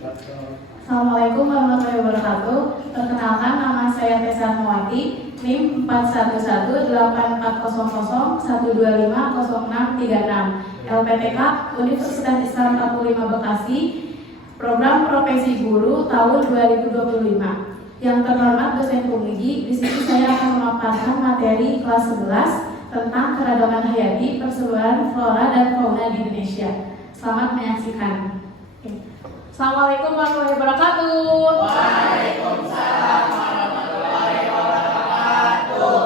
Assalamualaikum warahmatullahi wabarakatuh. Perkenalkan, nama saya Tessa Nuwati, NIM 411840012500636, LPTK Universitas Islam 45 Bekasi, Program Profesi Guru tahun 2025. Yang terhormat dosen pembimbing, di sini saya akan memaparkan materi kelas 11 tentang keragaman hayati, persebaran flora dan fauna di Indonesia. Selamat menyaksikan. Assalamualaikum warahmatullahi wabarakatuh. Waalaikumsalam warahmatullahi wabarakatuh.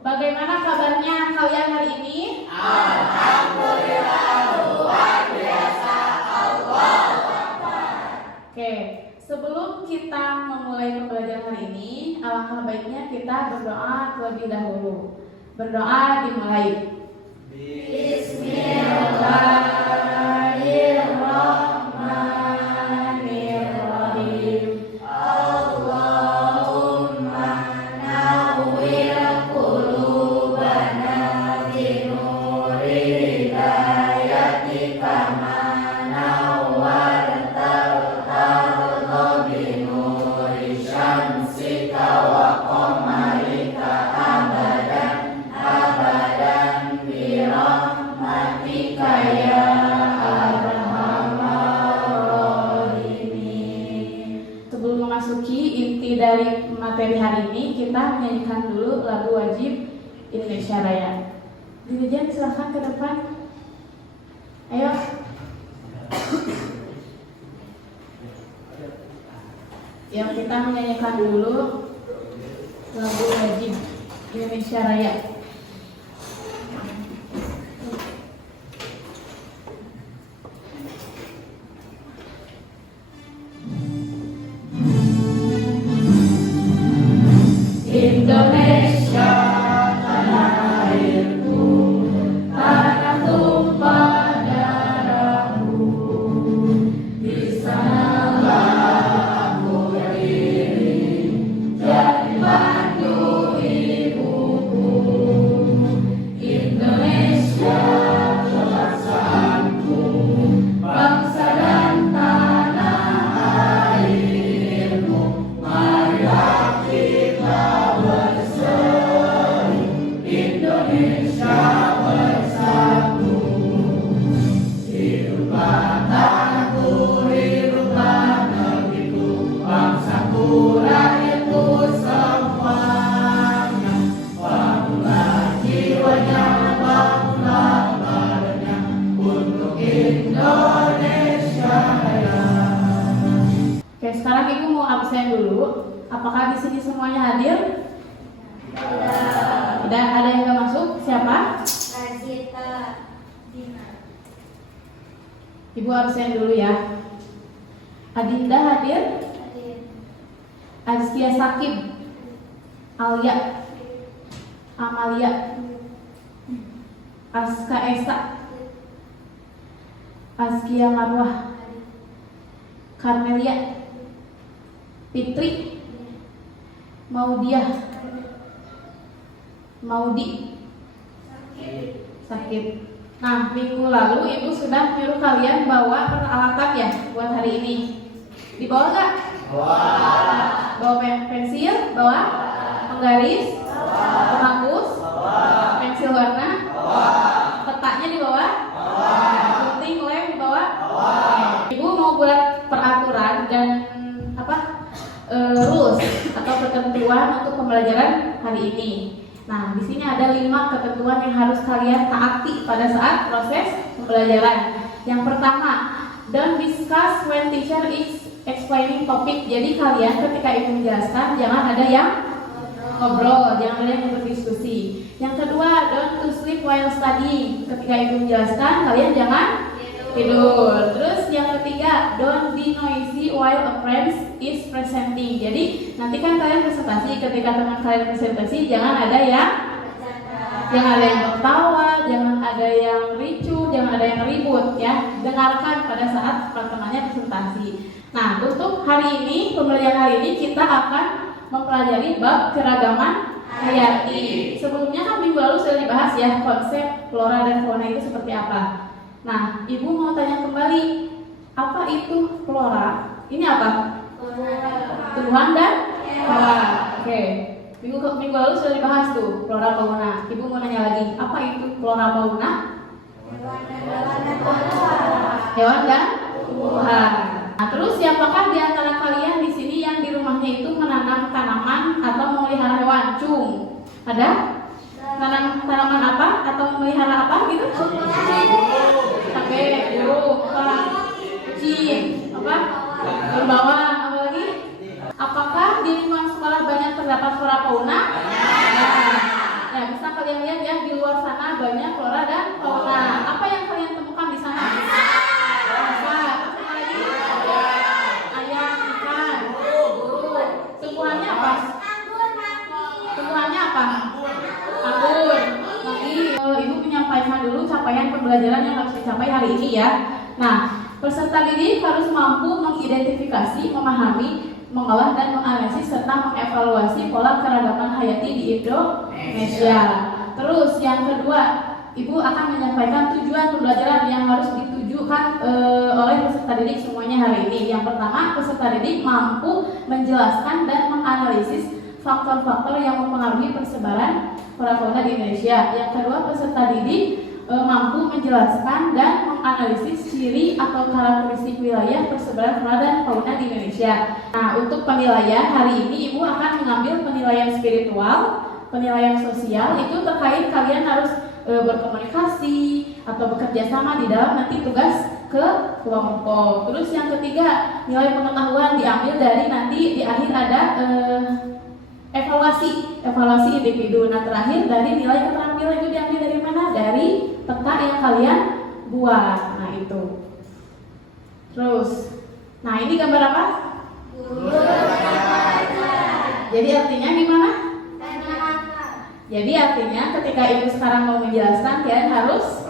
Bagaimana kabarnya kalian hari ini? Alhamdulillah, luar biasa. Allah Akbar. Oke, sebelum kita memulai pembelajaran hari ini, alangkah baiknya kita berdoa terlebih dahulu. Berdoa dimulai. Bismillahirrahmanirrahim. Allahumma nawwir qulubana binuri hidayatika ma nawwartal arda binuri syamsika wa qamarika abadan birahmatika ya Sebelum memasuki inti dari materi hari ini, kita menyanyikan dulu lagu wajib Indonesia Raya. Dirjen silahkan ke depan. Ayo. Yang kita menyanyikan dulu lagu wajib Indonesia Raya. Indonesia tanah airku, tanah tumpah darahku. Di sanalah aku berdiri, jadi pandu ibuku. Indonesia kebangsaanku, bangsa dan tanah airmu. Marilah kita Indonesia bersatu. Hiduplah tanahku, hiduplah negeriku, bangsaku, rakyatku semuanya. Bangunlah jiwanya, bangunlah badannya untuk Indonesia Raya. Oke, sekarang Ibu mau absen dulu. Apakah di sini semuanya hadir? Tidak, ada yang nggak masuk? Siapa? Razita Dina. Ibu absen dulu ya. Adinda hadir? Hadir. Azkia Sakib, Alia, Amalia, Aska Esa, Azkia Marwah, Karmelia, Fitri, Maudiah, Maudi, Sakit. Nah, minggu lalu Ibu sudah nyuruh kalian bawa peralatan ya buat hari ini. Dibawa nggak? Bawa pensil, bawa penggaris, penghapus, pensil warna, petanya dibawa, gunting, lem dibawa. Ibu mau buat peraturan dan rules atau ketentuan untuk pembelajaran hari ini. Nah, di sini ada 5 ketentuan yang harus kalian taati pada saat proses pembelajaran. Yang pertama, don't discuss when teacher is explaining topic. Jadi kalian ketika ibu menjelaskan jangan ada yang ngobrol, jangan ada yang berdiskusi. Yang kedua, don't to sleep while studying. Ketika ibu menjelaskan kalian jangan tidur. Terus yang ketiga, don't be noisy while a friend is presenting. Jadi nanti kan kalian presentasi, ketika teman kalian presentasi jangan ada yang tertawa, jangan ada yang ricu, jangan ada yang ribut ya. Dengarkan pada saat teman-temannya presentasi. Nah, untuk hari ini, pembelajaran hari ini kita akan mempelajari bab keragaman hayati. Sebelumnya kan minggu lalu sudah dibahas ya konsep flora dan fauna itu seperti apa. Nah, Ibu mau tanya kembali, Apa itu flora? Ini apa? Tumbuhan dan hewan. Oke. Minggu lalu sudah dibahas tuh flora fauna. Ibu mau nanya lagi, apa itu flora fauna? Hewan dan tumbuhan. Nah, terus siapakah di antara kalian di sini yang di rumahnya itu menanam tanaman atau memelihara hewan? Cung. Ada? Menanam tanaman apa atau memelihara apa gitu? Cabe, jeruk, apa? Kucing, apa? Berbawang, apa lagi? Apakah di lingkungan sekolah banyak terdapat flora fauna? Nah, bisa kalian lihat ya di luar sana banyak flora dan fauna. Apa yang kalian temukan di sana? Ayam, ikan, burung. Tumbuhannya apa? Tumbuhannya apa? Anggur. Lagi Ibu menyampaikan dulu capaian pembelajaran yang harus dicapai hari ini ya. Nah, peserta didik harus mampu mengidentifikasi, memahami, mengolah dan menganalisis serta mengevaluasi pola keragaman hayati di Indonesia. Terus yang kedua, Ibu akan menyampaikan tujuan pembelajaran yang harus ditujukan oleh peserta didik semuanya hari ini. Yang pertama, peserta didik mampu menjelaskan dan menganalisis faktor-faktor yang mempengaruhi persebaran flora fauna di Indonesia. Yang kedua, peserta didik mampu menjelaskan dan menganalisis ciri atau karakteristik wilayah persebaran flora dan fauna di Indonesia. Nah, untuk penilaian hari ini Ibu akan mengambil penilaian spiritual, penilaian sosial, itu terkait kalian harus berkomunikasi atau bekerja sama di dalam nanti tugas ke kelompok. Terus yang ketiga, nilai pengetahuan diambil dari nanti di akhir ada evaluasi individu. Nah, terakhir dari nilai keterampilan itu diambil dari mana? Dari peta yang kalian buat. Nah, itu. Terus, nah ini gambar apa? Jadi artinya gimana? Jadi artinya ketika Ibu sekarang mau menjelaskan, kalian harus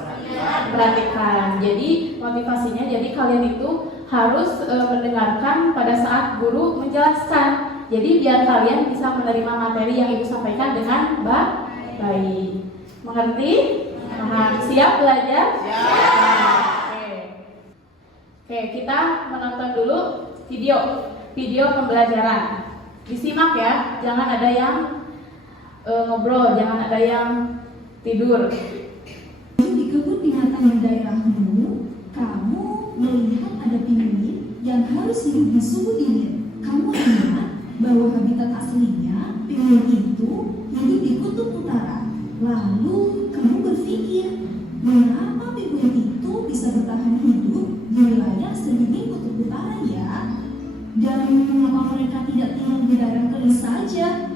perhatikan. Jadi motivasinya, jadi kalian itu harus mendengarkan pada saat guru menjelaskan. Jadi biar kalian bisa menerima materi yang Ibu sampaikan dengan baik. Mengerti? Paham? Siap belajar? Siap. Oke, kita menonton dulu video pembelajaran. Disimak ya, jangan ada yang ngobrol, jangan ada yang tidur. Di kebun binatang daerahmu, kamu melihat ada penguin yang harus hidup di suhu dingin. Kamu ingat bahwa habitat aslinya penguin itu hidup di kutub utara. Lalu kamu berpikir, mengapa penguin itu bisa bertahan hidup di wilayah sedingin kutub utara ya? Dan mengapa mereka tidak tinggal di daerah kering saja?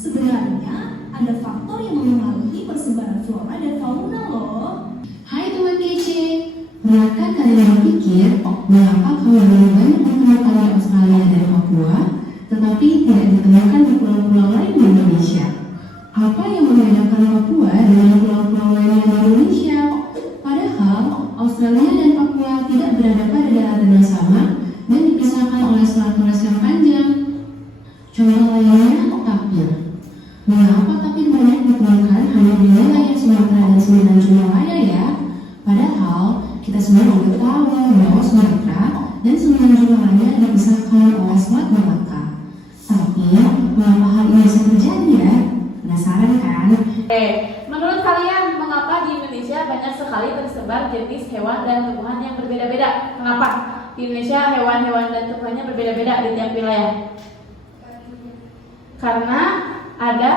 Sebenarnya ada faktor yang mempengaruhi persebaran flora dan fauna loh. Hai teman kece, pernahkah kalian berpikir mengapa kawanan banyak ditemukan di Australia dan Papua, tetapi tidak ditemukan di pulau-pulau lain di Indonesia? Apa yang membedakan Papua dengan pulau-pulau lainnya di Indonesia? Padahal Australia dan Papua tidak berada pada daratan yang sama dan dipisahkan oleh selat Flores yang panjang. Contoh lainnya tapir. Mengapa tapir banyak ditemukan hanya di wilayah Sumatera dan Semenanjung Malaya ya? Padahal kita semua udah tahu bahwa Sumatera dan Semenanjung Malaya dipisahkan oleh Selat Malaka. Tapi mengapa hal ini bisa terjadi ya? Penasaran kan? Menurut kalian mengapa di Indonesia banyak sekali tersebar jenis hewan dan tumbuhan yang berbeda-beda? Kenapa di Indonesia hewan-hewan dan tumbuhannya berbeda-beda di tiap wilayah? Karena ada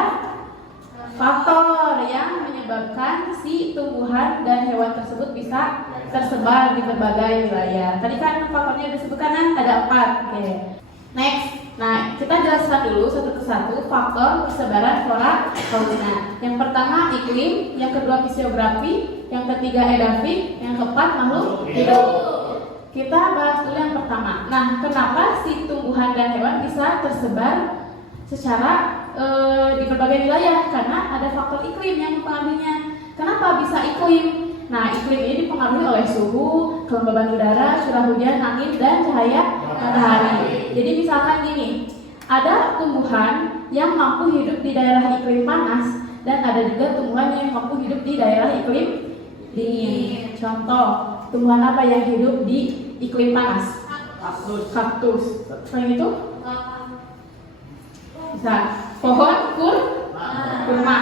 faktor yang menyebabkan si tumbuhan dan hewan tersebut bisa tersebar di berbagai wilayah. Tadi kan faktornya disebutkan kan ada 4. Oke. Next. Nah, kita jelaskan dulu satu persatu faktor persebaran flora fauna. Yang pertama iklim, yang kedua fisiografi, yang ketiga edafik, yang keempat makhluk hidup. Kita bahas dulu yang pertama. Nah, kenapa si tumbuhan dan hewan bisa tersebar secara di berbagai wilayah? Karena ada faktor iklim yang mempengaruhinya. Kenapa bisa iklim? Nah, iklim ini dipengaruhi oleh suhu, kelembaban udara, curah hujan, angin, dan cahaya matahari. Jadi misalkan gini, ada tumbuhan yang mampu hidup di daerah iklim panas dan ada juga tumbuhan yang mampu hidup di daerah iklim dingin. Contoh, tumbuhan apa yang hidup di iklim panas? Kaktus. Selain itu? Bisa. Pohon kurma.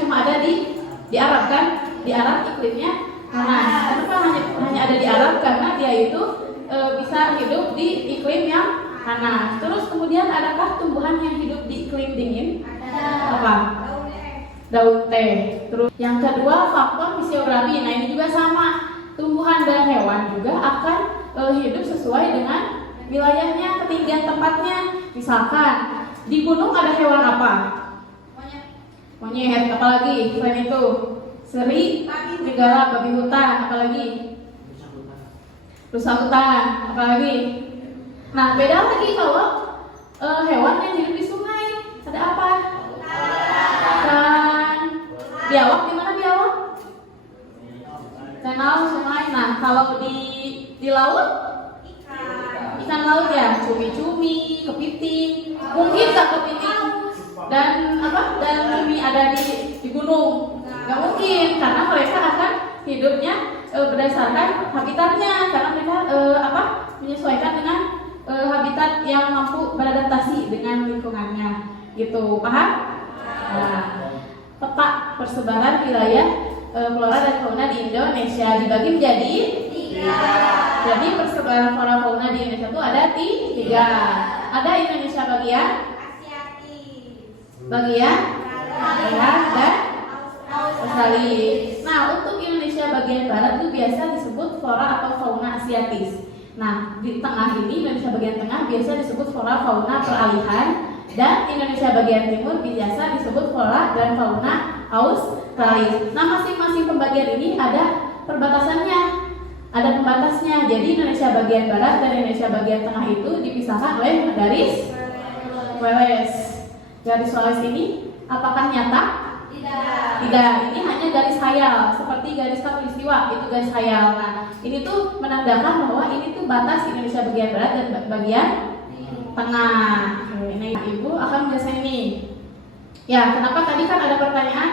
Cuma ada di Arab kan? Di Arab iklimnya panas. Kenapa hanya ada di Arab? Karena dia itu bisa hidup di iklim yang panas. Terus kemudian adakah tumbuhan yang hidup di iklim dingin? Apa? Daun teh. Terus yang kedua faktor fisiografi. Nah ini juga sama. Tumbuhan dan hewan juga akan hidup sesuai dengan wilayahnya, ketinggian tempatnya. Misalkan di gunung ada hewan apa? Monyet. Apalagi selain itu? Seri, serigala, babi hutan. Apalagi? Rusa hutan. Apalagi? Nah beda lagi kalau hewan yang hidup di sungai. Ada apa? Ikan. Biawak, di mana biawak? Danau, sungai. Nah kalau di laut? Ikan laut ya, cumi-cumi, kepiting. Mungkin tak kepiting dan cumi ada di gunung? Gak mungkin, karena mereka akan hidupnya berdasarkan habitatnya, karena mereka menyesuaikan dengan habitat yang mampu beradaptasi dengan lingkungannya. Gitu, paham? Nah, peta persebaran wilayah flora dan fauna di Indonesia dibagi menjadi 3. Jadi persebaran flora fauna di Indonesia itu ada 3. Ada Indonesia bagian dan Australia. Nah, untuk Indonesia bagian barat itu biasa disebut flora atau fauna asiatis. Nah, di tengah ini Indonesia bagian tengah biasa disebut flora fauna peralihan, dan Indonesia bagian timur biasa disebut flora dan fauna Australia. Nah, masing-masing pembagian ini ada perbatasannya, ada pembatasnya. Jadi Indonesia bagian barat dan Indonesia bagian tengah itu dipisahkan oleh garis Wallace. Garis Wallace ini apakah nyata? Tidak. Ini hanya garis khayal, seperti garis khatulistiwa, itu garis khayal. Nah, ini tuh menandakan bahwa ini tuh batas Indonesia bagian barat dan bagian tengah. Ini Ibu akan menjelaskan ini. Ya, kenapa tadi kan ada pertanyaan,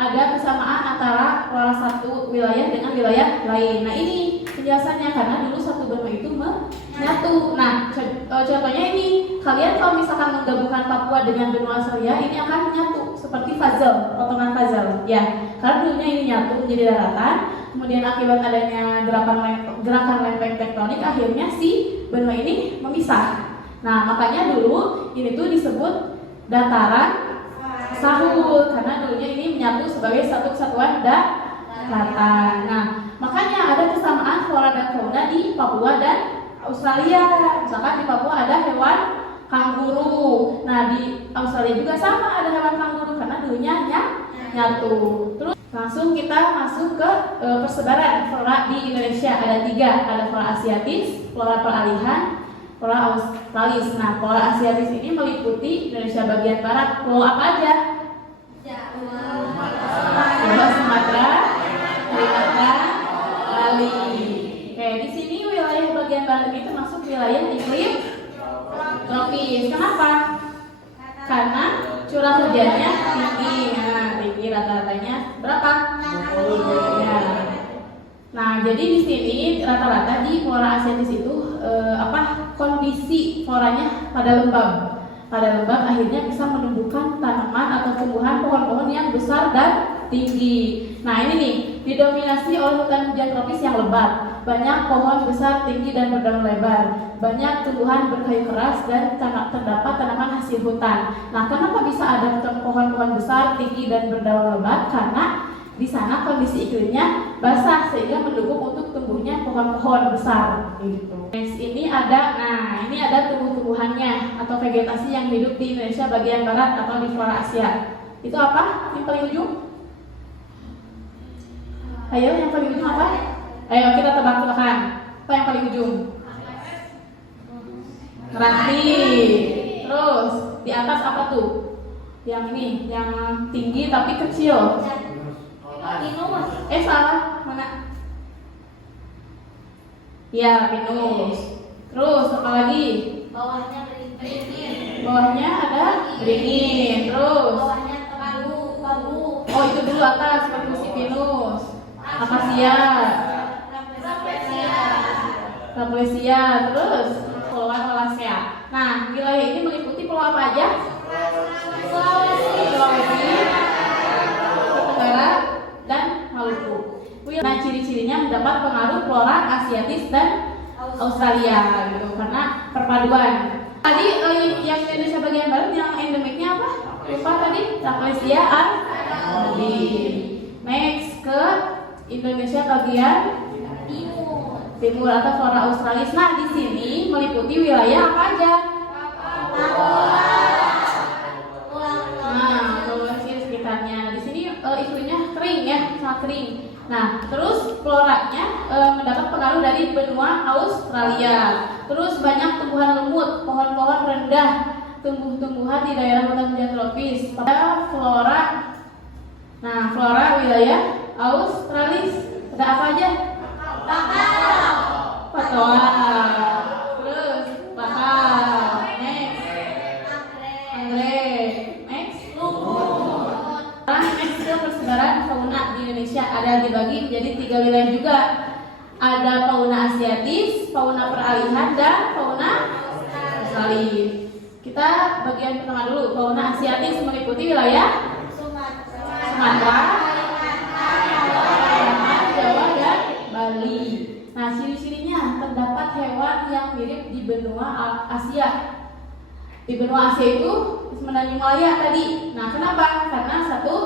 ada kesamaan antara flora satu wilayah dengan wilayah lain. Nah, ini penjelasannya, karena dulu satu benua itu menyatu. Nah, contohnya ini, kalian kalau misalkan menggabungkan Papua dengan benua Australia, ini akan menyatu seperti puzzle, potongan puzzle. Ya, karena dulunya ini nyatu menjadi daratan, kemudian akibat adanya gerakan lempeng tektonik, akhirnya si benua ini memisah. Nah, makanya dulu ini tuh disebut dataran Sahul, karena dulunya ini menyatu sebagai satu kesatuan daratan. Nah, makanya ada kesamaan flora dan fauna di Papua dan Australia. Misalkan di Papua ada hewan kanguru. Nah, di Australia juga sama, ada hewan kanguru karena dulunya nyatu. Terus langsung kita masuk ke persebaran flora di Indonesia. Ada 3, ada flora asiatis, flora peralihan, flora australis. Nah, flora asiatis ini meliputi Indonesia bagian barat. Pulau apa aja? Pulau Sumatera, Kalimantan, Bali. Oke, di sini wilayah bagian barat ini termasuk wilayah iklim tropis. Kenapa? Karena curah hujannya tinggi. Nah, tinggi rata-ratanya berapa? Ya. Nah, jadi di sini rata-rata di flora asiatis itu kondisi floranya pada lembab. Pada lembab akhirnya bisa menumbuhkan tanaman atau tumbuhan pohon-pohon yang besar dan tinggi. Nah, ini nih didominasi oleh hutan hujan tropis yang lebat. Banyak pohon besar, tinggi dan berdaun lebar. Banyak tumbuhan berkayu keras dan terdapat tanaman hasil hutan. Nah, kenapa bisa ada pohon-pohon besar, tinggi dan berdaun lebat? Karena di sana kondisi iklimnya basah sehingga mendukung untuk tumbuhnya pohon-pohon besar. Gitu. Ini ada tumbuh-tumbuhannya atau vegetasi yang hidup di Indonesia bagian barat atau di flora Asia. Itu apa? Yang paling ujung? Ayo, yang paling ujung apa? Ayo kita tebak-tebakan. Apa yang paling ujung? Meranti. Terus di atas apa tuh? Yang ini, yang tinggi tapi kecil. Salah, mana? Ya, pinus. Terus apa lagi? Bawahnya beringin. Bawahnya ada beringin. Terus Bawahnya bambu. oh, itu dulu atas seperti pinus. Akasia. Rafflesia, terus Kepulauan Wallacea. Nah, wilayah ini meliputi pulau apa aja? Sulawesi, Tenggara, dan Maluku. Nah, ciri-cirinya mendapat pengaruh flora asiatis dan Australia gitu karena perpaduan. Tadi yang Indonesia bagian barat yang endemiknya apa? Lupa tadi. Rafflesia ardi. Next ke Indonesia bagian timur atau flora Australis. Nah, di sini meliputi wilayah apa aja? Nah, Sulawesi sekitarnya. Di sini iklimnya kering ya, sangat kering. Nah, terus floranya mendapat pengaruh dari benua Australia. Terus banyak tumbuhan lemut, pohon-pohon rendah, tumbuh-tumbuhan di daerah hutan hujan tropis. Pada flora, nah flora wilayah Australis ada apa aja? Patoa, terus bakal, next, anggrek, next, next persebaran fauna di Indonesia ada dibagi menjadi 3 wilayah juga. Ada fauna asiatis, fauna peralihan, dan fauna australis. Kita bagian pertama dulu. Fauna asiatis meliputi wilayah Sumatera, Jawa, dan Bali. Nah, ciri-cirinya terdapat hewan yang mirip di benua Asia. Di benua Asia itu sebenarnya Himalaya tadi. Nah, kenapa? Karena satu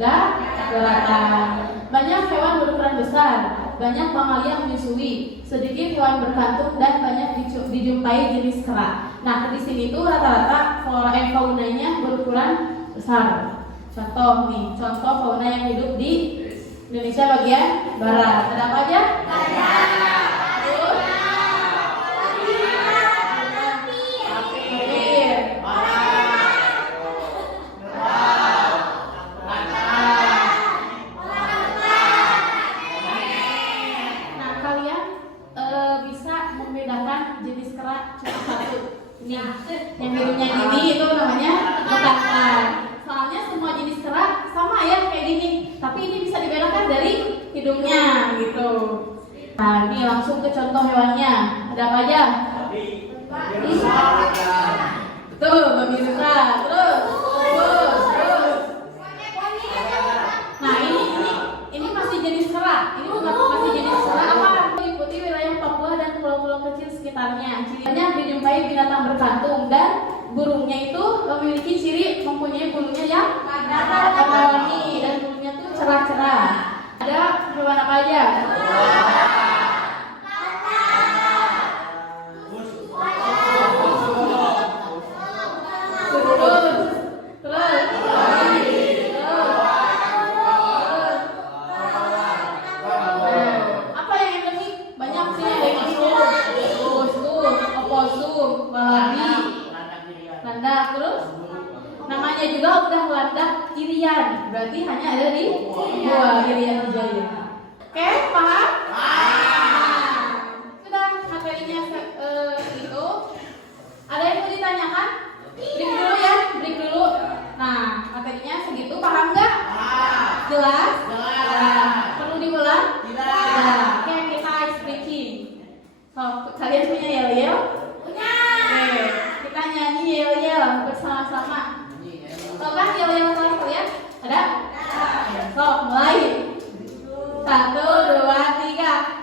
daratan. Banyak hewan berukuran besar, banyak mamalia menyusui, sedikit hewan berkantung, dan banyak dijumpai jenis kera. Nah, di sini tuh rata-rata faunanya berukuran besar. Contoh nih, contoh fauna yang hidup di Indonesia bagian barat. Ada apa aja? Ini yang hidungnya gini itu namanya bekantan. Soalnya semua jenis kera sama ya kayak gini, tapi ini bisa dibedakan dari hidungnya gitu. Nah, ini langsung ke contoh hewannya. Ada apa aja? Betul, babi rusa. Terus. Nah, ini masih jenis kera. Ini masih jenis kera apa? Meliputi wilayah Papua dan pulau-pulau kecil sekitarnya. Cirinya dijumpai binatang berkantung dan burungnya itu memiliki ciri mempunyai bulunya yang warna-warni dan bulunya tuh cerah-cerah. Ada hewan apa aja? Namanya juga udah landak irian, berarti hanya ada di Gua Irian Jaya. Oke, paham? Sudah materinya itu. Ada yang mau ditanyakan? Break dulu ya, break dulu. Nah, materinya segitu, paham nggak? Jelas? Perlu diulang? Tidak. Oke, kita ice breaking. So, kalian punya yel-yel? Punya. Oke, kita nyanyi yel-yel bersama-sama. Tahu kan yel-yel kalian? Ada? So, mulai. 1, 2, 3.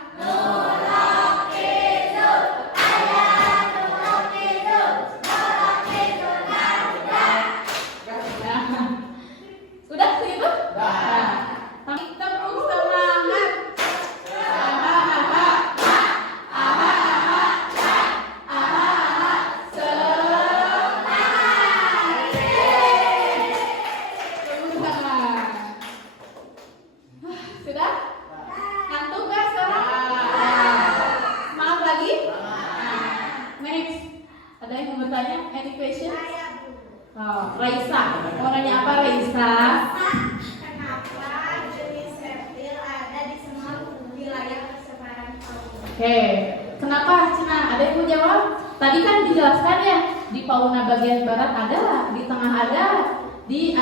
Sudah segitu? Nah, kita terus semangat. Sudah? Ngantuk gak sekarang? Semangat lagi? Next. Ada yang mau bertanya? Any question? Oh, Raisa. Mau nanya apa Raisa? Kenapa jenis reptil ada di semua wilayah persebaran fauna? Oke. Kenapa Cina? Ada yang mau jawab? Tadi kan dijelaskan ya, di fauna bagian barat ada, di tengah ada, di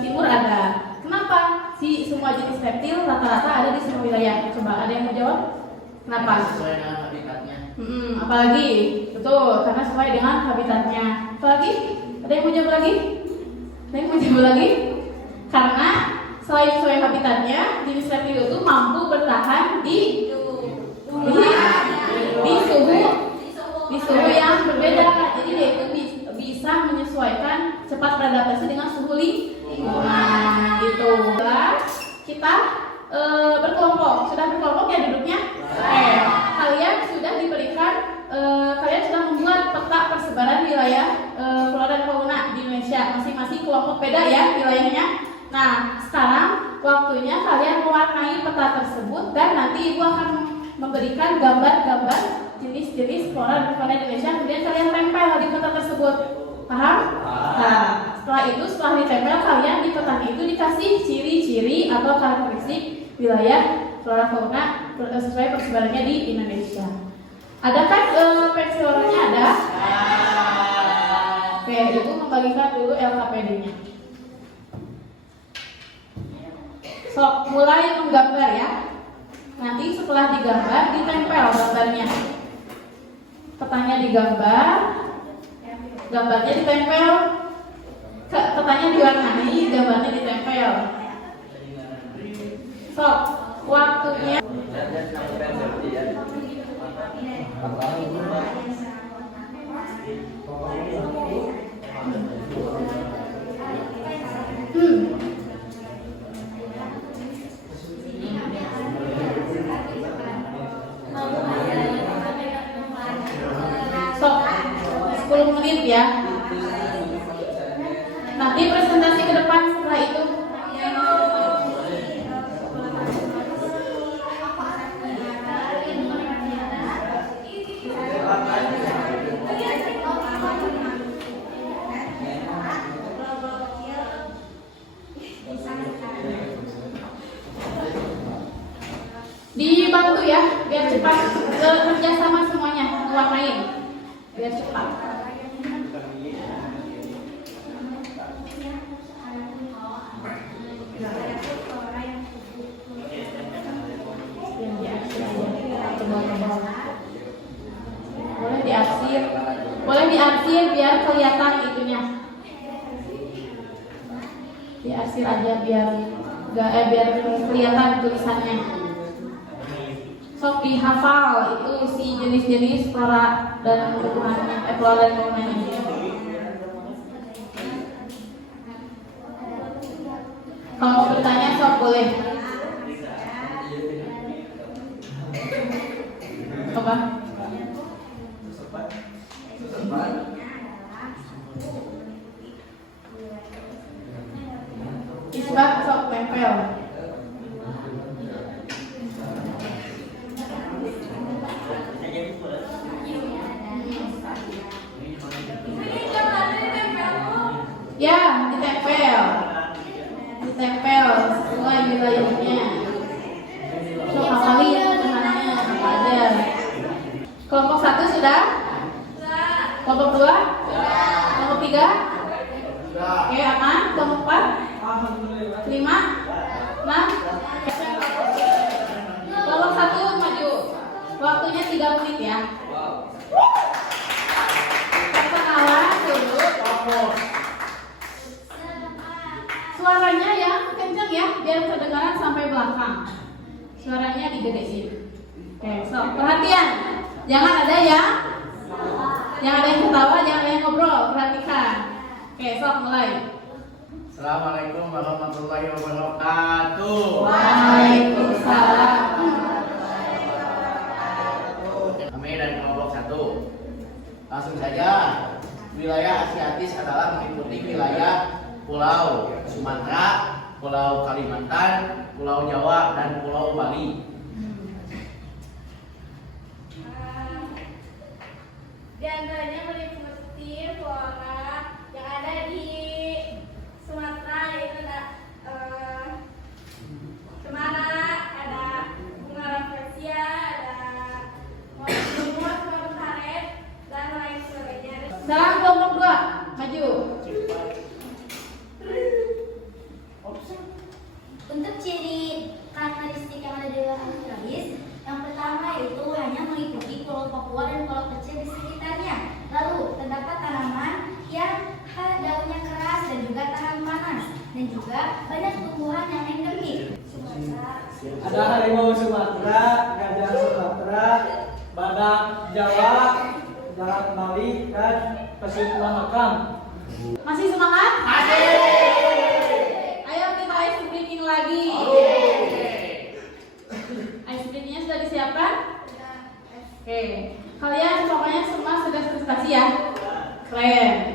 timur ada. Kenapa? Semua jenis reptil rata-rata ada di semua wilayah. Coba ada yang mau jawab? Kenapa? Sesuai dengan habitatnya. Apalagi? Betul, karena sesuai dengan habitatnya. Apalagi? Ada yang mau jawab lagi? Ada yang mau jawab lagi? Karena selain sesuai habitatnya, jenis reptil itu mampu bertahan di suhu yang berbeda. Jadi dia itu bisa menyesuaikan cepat beradaptasi dengan suhu lingkungan gitu. Kita berkelompok. Sudah berkelompok ya duduknya? Kalian sudah diberikan kalian sudah membuat peta persebaran wilayah flora dan fauna di Indonesia. Masing-masing kelompok beda ya wilayahnya. Nah, sekarang waktunya kalian mewarnai peta tersebut dan nanti Ibu akan memberikan gambar-gambar jenis-jenis flora dan fauna Indonesia, kemudian kalian tempel di peta tersebut. Paham? Nah, setelah itu, setelah ditempel, kalian di peta itu dikasih ciri-ciri atau karakteristik wilayah flora fauna sesuai persebarannya di Indonesia. Ada kan pensilornya ada? Oke, Ibu membagikan dulu LKPD-nya. Sok, mulai menggambar ya. Nanti setelah digambar, ditempel gambarnya. Petanya digambar, gambarnya ditempel, petanya diwarnai, gambarnya ditempel. Sok, waktunya. Sok, 10 menit ya. Nanti presentasi ke depan setelah itu. Dibantu ya, biar cepat kerjasama semuanya, mewarnain biar cepat. Boleh diarsir biar kelihatan itunya. Diarsir aja biar biar kelihatan tulisannya. Sok dihafal itu si jenis-jenis flora dan faunanya, flora dan faunanya. Kalau mau bertanya sok boleh. Apa? Isbat sok tempel. Ya, ditempel sesuai wilayahnya. So, hafalin temannya apa aja. Kelompok 1 sudah? Kelompok 2? Kelompok 3? Oke, aman. Kelompok 4? 5? 6? Kelompok 1 maju. Waktunya 3 menit ya. Perkenalan dulu. Suaranya yang kencang ya, biar kedengaran sampai belakang. Suaranya digedein. Oke, so perhatian. Jangan ada yang ketawa, jangan ada yang ngobrol. Perhatikan. Oke, sok mulai. Assalamualaikum warahmatullahi wabarakatuh. Waalaikumsalam. Kami dari kelompok 1. Langsung saja. Wilayah Asiatis adalah meliputi wilayah Pulau Sumatera, Pulau Kalimantan, Pulau Jawa, dan Pulau Bali. Di antaranya meliputi flora yang ada di Sumatera, yaitu ada cemara, ada bunga rafflesia, ada lumut, pohon karet, dan lain sebagainya. Sekarang kelompok 2, maju. Untuk ciri karakteristik yang ada di wilayah Australis, yang pertama pertama yaitu hanya meliputi Pulau Papua dan pulau kecil di sekitarnya. Lalu terdapat tanaman yang daunnya keras dan juga tahan panas, dan juga banyak tumbuhan yang endemik. Ada harimau Sumatera, gajah Sumatera, badak Jawa, jarak Bali, dan pesut Mahakam. Masih semangat? Ayo kita ice breaking lagi. Ice breakingnya sudah disiapkan? Oke. Kalian pokoknya semua sudah prestasi ya? Keren.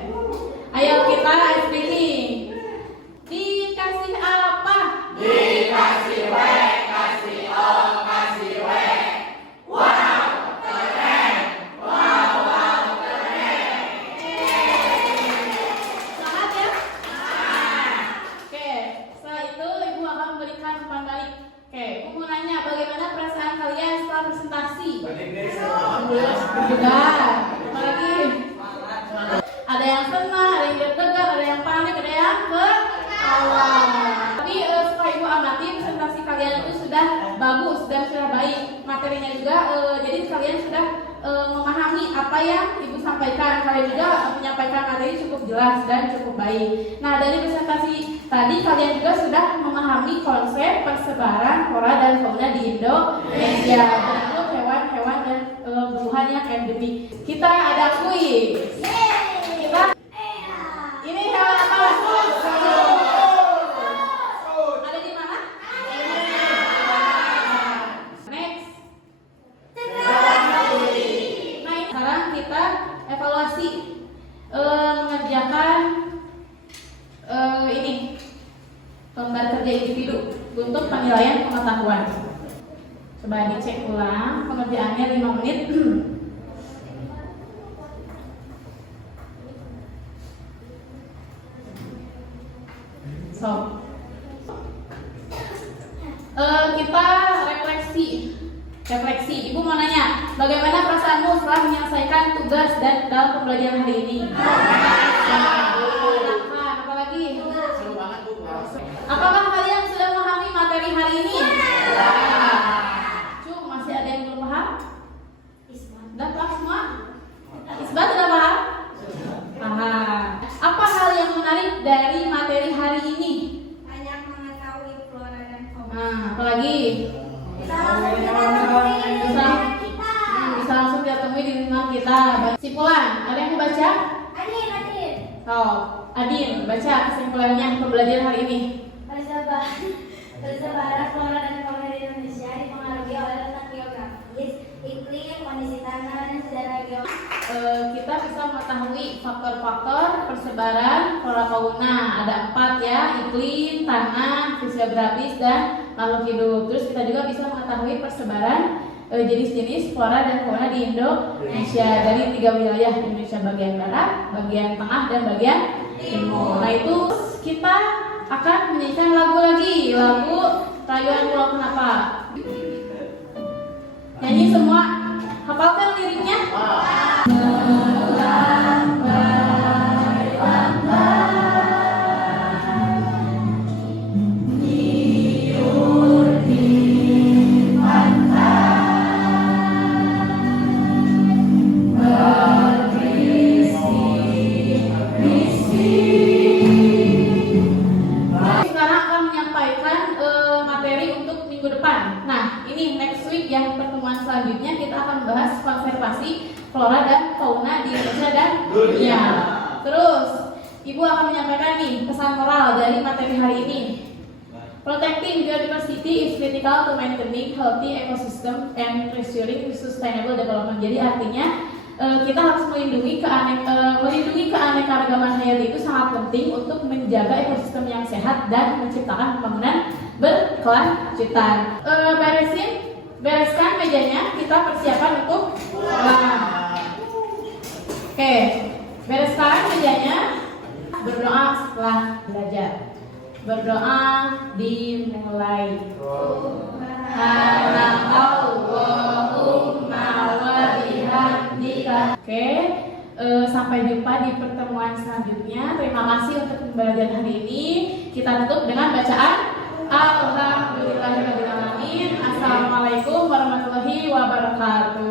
Ayo kita ice breaking. Dikasih apa? Dikasih wek, kasih o, kasih wek. Wow, keren. Wow, keren. Semangat ya? Oke, setelah itu Ibu akan memberikan umpan balik. Oke, Ibu mau nanya bagaimana perasaan kalian setelah presentasi? Juga. Apalagi? Ada yang senang, ada yang deg-degan, ada yang panik, ada yang ketawa. Tapi setelah Ibu amati presentasi kalian itu sudah bagus dan sudah baik. Materinya juga, jadi kalian sudah memahami apa yang Ibu sampaikan. Kalian juga menyampaikan materi cukup jelas dan cukup baik. Nah, dari presentasi tadi kalian juga sudah memahami konsep persebaran flora dan fauna di Indonesia, termasuk hewan-hewan dan tumbuhan yang endemik. Kita ada kuis. Kita ini hewan apa? Ada di mana? Next. Nah, sekarang kita evaluasi mengerjakan ini lembar kerja individu untuk penilaian pengetahuan. Coba dicek ulang pengerjaannya 5 menit. So, kita refleksi. Ibu mau nanya, bagaimana perasaanmu setelah menyelesaikan tugas dan dalam pembelajaran hari ini? Apa lagi? Seru banget Bu. Apakah kalian sudah memahami materi hari ini? Masih ada yang belum paham? Sudah paham semua? Isbat sudah paham? Paham. Apa hal yang menarik dari materi hari ini? Banyak mengetahui flora dan fauna. Nah, apalagi? Bisa langsung ditemui di lingkungan kita. Kesimpulan, ada yang mau baca? Adin. Oh, Adin, baca kesimpulannya pembelajaran hari ini. Persebaran flora dan fauna di Indonesia dipengaruhi oleh letak geografis, iklim, kondisi tanah, dan sejarah geografis. Kita bisa mengetahui faktor-faktor persebaran flora fauna. Ada 4 ya, iklim, tanah, fisiografis, dan makhluk hidup. Terus kita juga bisa mengetahui persebaran jenis-jenis flora dan fauna di Indonesia dari 3 wilayah Indonesia, bagian barat, bagian tengah, dan bagian timur. Nah, itu kita akan menyanyikan lagu lagi, lagu Rayuan Pulau Kenapa. Nyanyi semua, hafalkan liriknya. Sekarang akan menyampaikan materi untuk minggu depan. Nah, ini next week yang pertemuan selanjutnya kita akan bahas konservasi flora dan fauna di Indonesia dan dunia. Terus, Ibu akan menyampaikan nih pesan moral dari materi hari ini. Protecting biodiversity is critical to maintaining healthy ecosystem and ensuring sustainable development. Jadi artinya kita harus melindungi keanekaragaman hayati itu sangat penting untuk menjaga ekosistem yang sehat dan menciptakan pembangunan berkelanjutan. Bereskan mejanya, kita persiapan untuk pulang. Oke, bereskan mejanya, berdoa setelah belajar. Berdoa dimulai. Allahumma wa bihamdika. Oke, sampai jumpa di pertemuan selanjutnya. Terima kasih untuk pembelajaran hari ini. Kita tutup dengan bacaan Alhamdulillahirabbil alamin. Assalamualaikum warahmatullahi wabarakatuh. Satu,